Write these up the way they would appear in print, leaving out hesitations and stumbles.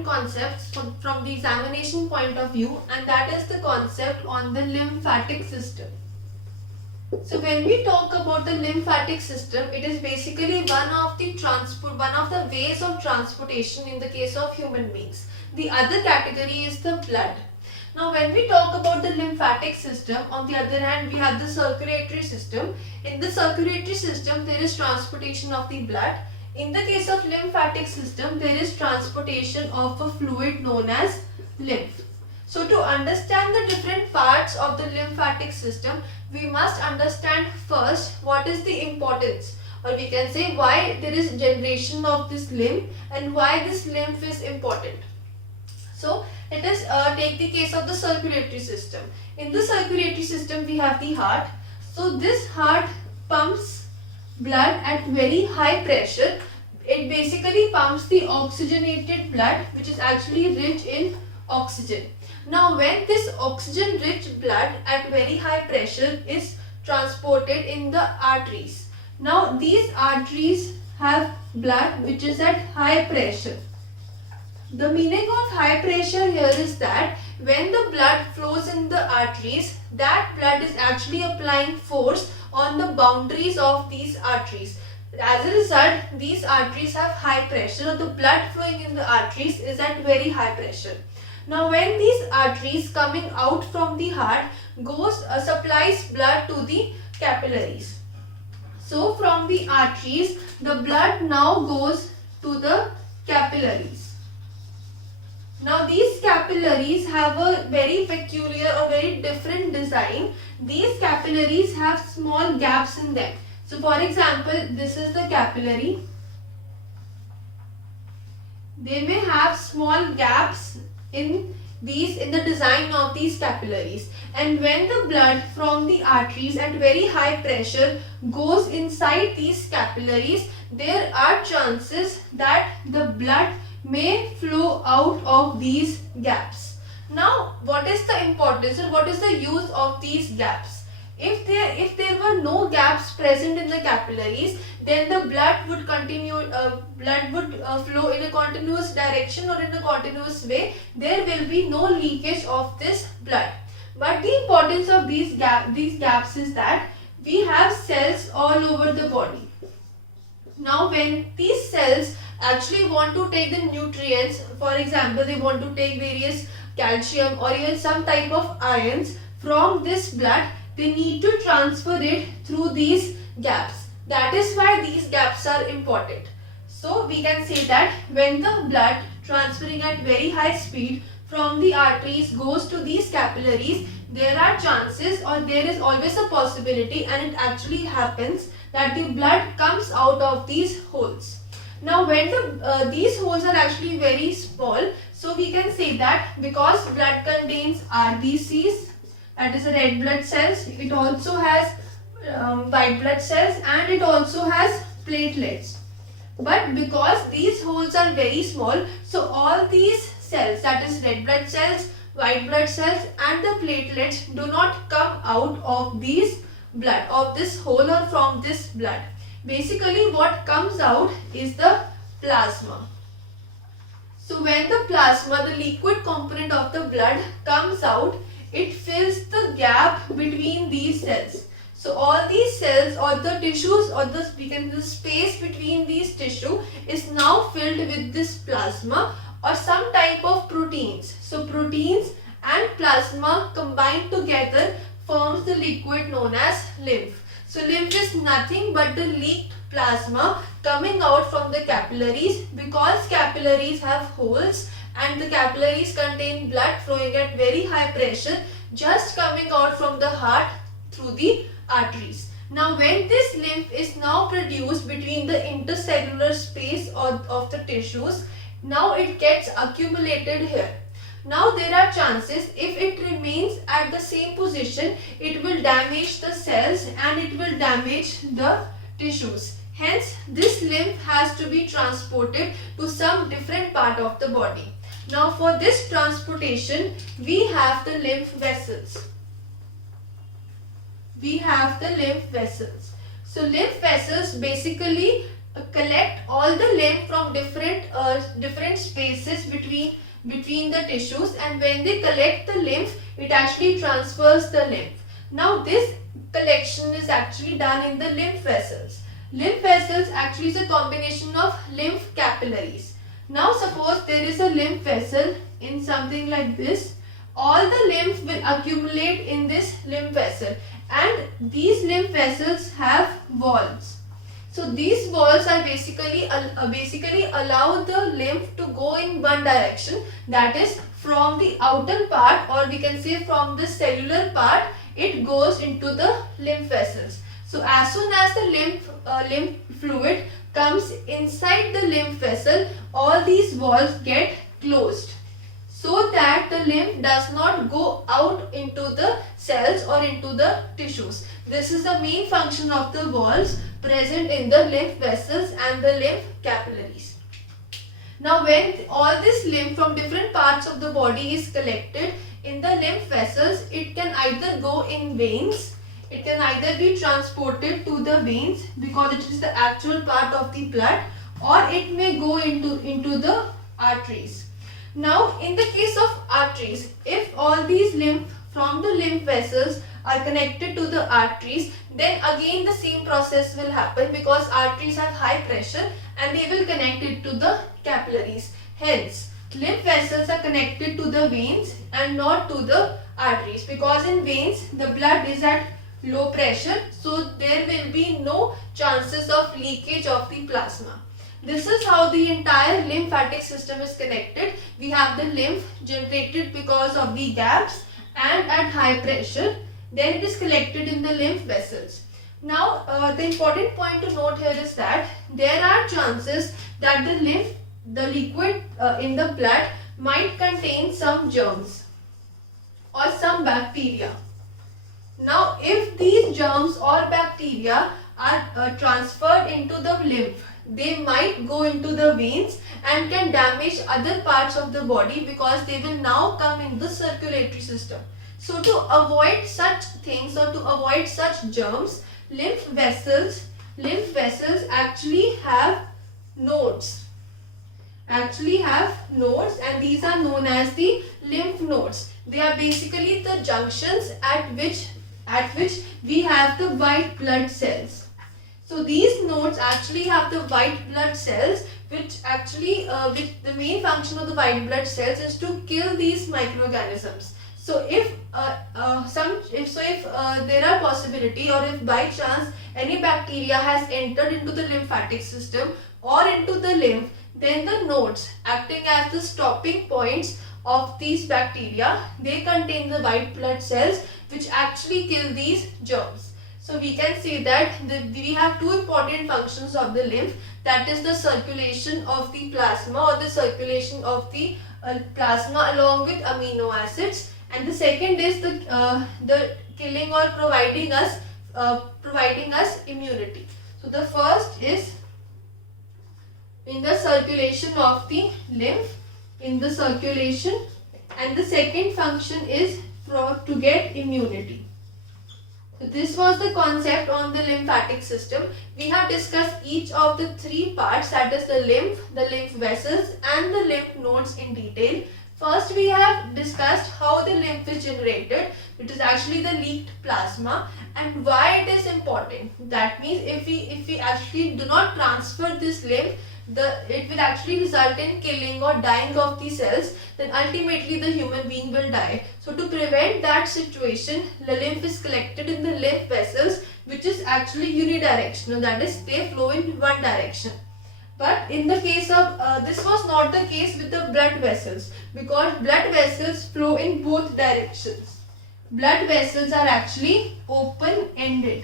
important concept from the examination point of view, and that is the concept on the lymphatic system. So when we talk about the lymphatic system, it is basically one of the ways of transportation in the case of human beings. The other category is the blood. Now when we talk about the lymphatic system, on the other hand we have the circulatory system. In the circulatory system there is transportation of the blood. In the case of lymphatic system there is transportation of a fluid known as lymph. So to understand the different parts of the lymphatic system, we must understand first what is the importance, or we can say why there is generation of this lymph and why this lymph is important. So let us take the case of the circulatory system. In the circulatory system we have the heart. So this heart pumps blood at very high pressure. It basically pumps the oxygenated blood, which is actually rich in oxygen. Now when this oxygen rich blood at very high pressure is transported in the arteries. Now these arteries have blood which is at high pressure. The meaning of high pressure here is that when the blood flows in the arteries, that blood is actually applying force on the boundaries of these arteries. As a result, these arteries have high pressure. The blood flowing in the arteries is at very high pressure. Now when these arteries coming out from the heart supplies blood to the capillaries. So from the arteries the blood now goes to the capillaries. Now these capillaries have a very peculiar or very different design. These capillaries have small gaps in them. So for example, this is the capillary. They may have small gaps in the design of these capillaries, and when the blood from the arteries at very high pressure goes inside these capillaries, there are chances that the blood may flow out of these gaps. Now what is the importance or what is the use of these gaps? If there were no gaps present in the capillaries, then the blood would flow in a continuous direction or in a continuous way. There will be no leakage of this blood. But the importance of these gaps is that we have cells all over the body. Now when these cells actually want to take the nutrients, for example they want to take various calcium or even some type of ions from this blood, they need to transfer it through these gaps. That is why these gaps are important. So we can say that when the blood transferring at very high speed from the arteries goes to these capillaries, there are chances or there is always a possibility, and it actually happens, that the blood comes out of these holes. Now when these holes are actually very small, so we can say that because blood contains RBCs, that is the red blood cells, it also has white blood cells, and it also has platelets. But because these holes are very small, so all these cells, that is red blood cells, white blood cells and the platelets, do not come out of these blood, of this hole or from this blood. Basically what comes out is the plasma. So when the plasma, the liquid component of the blood, comes out, it fills the gap between these cells. So all these cells or the tissues or the space between these tissue is now filled with this plasma or some type of proteins. So proteins and plasma combined together forms the liquid known as lymph. So lymph is nothing but the leaked plasma coming out from the capillaries, because capillaries have holes and the capillaries contain blood flowing at very high pressure just coming out from the heart through the arteries. Now when this lymph is now produced between the intercellular space of the tissues, now it gets accumulated here. Now there are chances, if it remains at the same position, it will damage the cells and it will damage the tissues. Hence this lymph has to be transported to some different part of the body. Now for this transportation we have the lymph vessels. So lymph vessels basically collect all the lymph from different spaces between the tissues, and when they collect the lymph, it actually transfers the lymph. Now this collection is actually done in the lymph vessels. Lymph vessels actually is a combination of lymph capillaries. Now suppose there is a lymph vessel in something like this. All the lymph will accumulate in this lymph vessel, and these lymph vessels have walls. So these walls are basically allow the lymph to go in one direction, that is from the outer part, or we can say from the cellular part, it goes into the lymph vessels. So as soon as the lymph fluid comes inside the lymph vessel, all these walls get closed, so that the lymph does not go out into the cells or into the tissues. This is the main function of the walls present in the lymph vessels and the lymph capillaries. Now when all this lymph from different parts of the body is collected in the lymph vessels, it can either go in veins, it can either be transported to the veins because it is the actual part of the blood, or it may go into the arteries. Now in the case of arteries, if all these lymph from the lymph vessels are connected to the arteries, then again the same process will happen, because arteries have high pressure and they will connect it to the capillaries. Hence, lymph vessels are connected to the veins and not to the arteries, because in veins the blood is at low pressure, so there will be no chances of leakage of the plasma. This is how the entire lymphatic system is connected. We have the lymph generated because of the gaps and at high pressure. Then it is collected in the lymph vessels. Now the important point to note here is that there are chances that the liquid in the blood might contain some germs or some bacteria. Now if these germs or bacteria are transferred into the lymph, they might go into the veins and can damage other parts of the body, because they will now come in the circulatory system. So to avoid such things, or to avoid such germs, lymph vessels actually have nodes. And these are known as the lymph nodes. They are basically the junctions at which we have the white blood cells. So these nodes actually have the white blood cells, which the main function of the white blood cells is to kill these microorganisms. So if there are possibility, or if by chance any bacteria has entered into the lymphatic system or into the lymph, then the nodes acting as the stopping points of these bacteria, they contain the white blood cells which actually kill these germs. So we can say that we have two important functions of the lymph, that is the circulation of the plasma, or the circulation of the plasma along with amino acids, and the second is the killing or providing us immunity. So the first is in the circulation of the lymph, and the second function is to get immunity. So this was the concept on the lymphatic system. We have discussed each of the three parts, that is the lymph vessels and the lymph nodes in detail. First we have discussed how the lymph is generated. It is actually the leaked plasma, and why it is important. That means if we actually do not transfer this lymph, it will actually result in killing or dying of the cells, then ultimately the human being will die. So to prevent that situation, the lymph is collected in the lymph vessels, which is actually unidirectional, that is they flow in one direction. But in the case of this was not the case with the blood vessels, because blood vessels flow in both directions. Blood vessels are actually open-ended.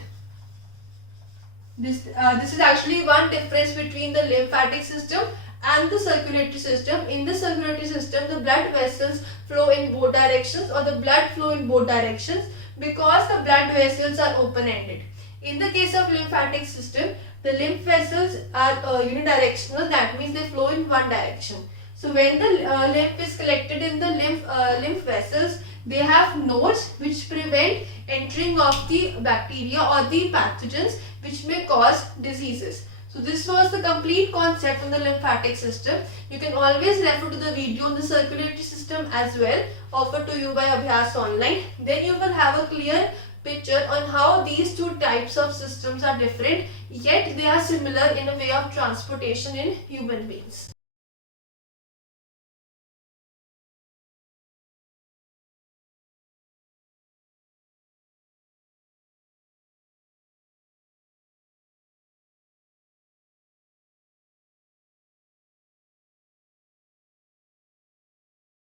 This is actually one difference between the lymphatic system and the circulatory system. In the circulatory system, the blood vessels flow in both directions, or the blood flow in both directions, because the blood vessels are open-ended. In the case of lymphatic system, the lymph vessels are unidirectional, that means they flow in one direction. So when the lymph is collected in the lymph vessels, they have nodes which prevent entering of the bacteria or the pathogens which may cause diseases. So this was the complete concept on the lymphatic system. You can always refer to the video on the circulatory system as well, offered to you by Abhyas Online. Then you will have a clear picture on how these two types of systems are different, yet they are similar in a way of transportation in human beings.